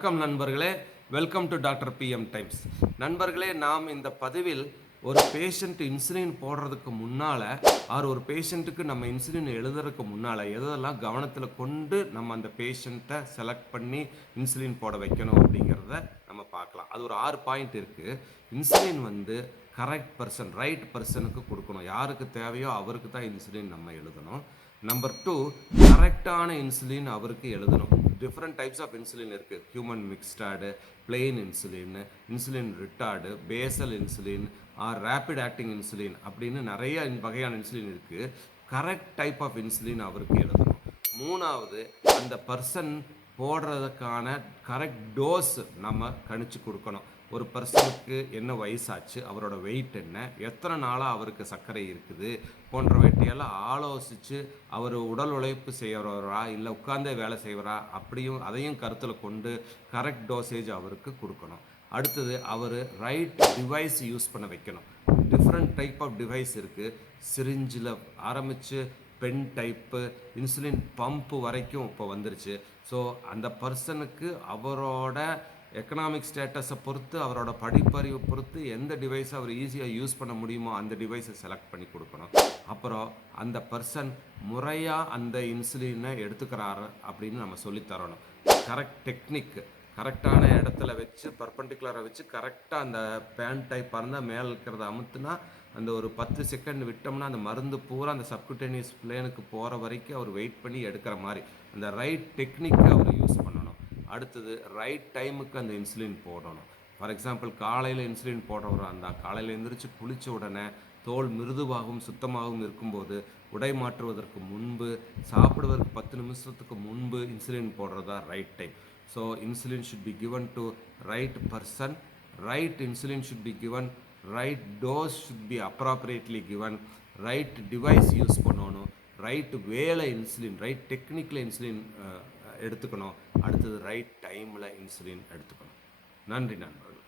வணக்கம் நண்பர்களே, welcome to doctor PM times. நண்பர்களே, நாம் இந்த பதிவில் ஒரு பேஷண்ட் இன்சுலின் போடுறதுக்கு முன்னால் ஒரு பேஷண்ட்டுக்கு நம்ம இன்சுலின் எழுதுறதுக்கு முன்னால் எதெல்லாம் கவனத்தில் கொண்டு நம்ம அந்த பேஷண்ட்டை செலக்ட் பண்ணி இன்சுலின் போட வைக்கணும் அப்படிங்கிறத நம்ம பார்க்கலாம். அது ஒரு 6 பாயிண்ட் இருக்குது. இன்சுலின் கரெக்ட் பர்சன், ரைட் பர்சனுக்கு கொடுக்கணும். யாருக்கு தேவையோ அவருக்கு தான் இன்சுலின் நம்ம எழுதணும். நம்பர் 2, கரெக்டான இன்சுலின் அவருக்கு எழுதணும். டிஃப்ரெண்ட் டைப்ஸ் ஆஃப் இன்சுலின் இருக்குது. Human Mixtard, plain insulin, insulin retard, basal insulin rapid acting insulin அப்படின்னு நிறைய வகையான இன்சுலின் இருக்குது. கரெக்ட் டைப் ஆஃப் இன்சுலின் அவருக்கு எழுதணும். 3வது, அந்த பர்சன் போடுறதுக்கான கரெக்ட் டோஸ் நம்ம கணிச்சு கொடுக்கணும். ஒரு பர்சனுக்கு என்ன வயசாச்சு, அவரோட வெயிட் என்ன, எத்தனை நாளாக அவருக்கு சர்க்கரை இருக்குது போன்றவற்றையெல்லாம் ஆலோசித்து அவர் உடல் உழைப்பு செய்கிறவரா இல்லை உட்கார்ந்தே வேலை செய்வரா அப்படியும் அதையும் கருத்தில் கொண்டு கரெக்ட் டோசேஜ் அவருக்கு கொடுக்கணும். அடுத்தது, அவர் ரைட் டிவைஸ் யூஸ் பண்ண வைக்கணும். டிஃப்ரெண்ட் டைப் ஆஃப் டிவைஸ் இருக்குது. சிரிஞ்சில் ஆரம்பித்து பென் டைப்பு, இன்சுலின் பம்ப்பு வரைக்கும் இப்போ வந்துருச்சு. ஸோ அந்த பர்சனுக்கு அவரோட எக்கனாமிக் ஸ்டேட்டஸை பொறுத்து, அவரோட படிப்பறிவை பொறுத்து எந்த டிவைஸை அவர் ஈஸியாக யூஸ் பண்ண முடியுமோ அந்த டிவைஸை செலக்ட் பண்ணி கொடுக்கணும். அப்புறம் அந்த பர்சன் முறையாக அந்த இன்சுலினை எடுத்துக்கிறாரு அப்படின்னு நம்ம சொல்லித்தரணும். கரெக்ட் டெக்னிக், கரெக்டான இடத்துல வச்சு பர்பண்டிகுலரை வச்சு கரெக்டாக அந்த பேன் டைப்பாக இருந்தால் மேலே இருக்கிறத அமுத்துனா அந்த ஒரு 10 செகண்ட் விட்டோம்னா அந்த மருந்து பூரா அந்த சப்குட்டேனியஸ் பிளேனுக்கு போகிற வரைக்கும் அவர் வெயிட் பண்ணி எடுக்கிற மாதிரி அந்த ரைட் டெக்னிக்கை அவர் யூஸ் பண்ணணும். அடுத்தது, ரைட் டைமுக்கு அந்த இன்சுலின் போடணும். ஃபார் எக்ஸாம்பிள், காலையில் இன்சுலின் போடுறவர் அந்த காலையில் எழுந்திரிச்சு குளித்த உடனே தோல் மிருதுவாகவும் சுத்தமாகவும் இருக்கும்போது உடை மாற்றுவதற்கு முன்பு, சாப்பிடுவதற்கு 10 நிமிஷத்துக்கு முன்பு இன்சுலின் போடுறதா right time. So insulin should be given to right person, right insulin should be given, right dose should be appropriately given, right device use பண்ணணும், ரைட் வேலை இன்சுலின், ரைட் டெக்னிக்கில் இன்சுலின் எடுத்துக்கணும். அடுத்தது, ரைட் டைமில் இன்சுலின் எடுத்துக்கணும். நன்றி நண்பர்கள்.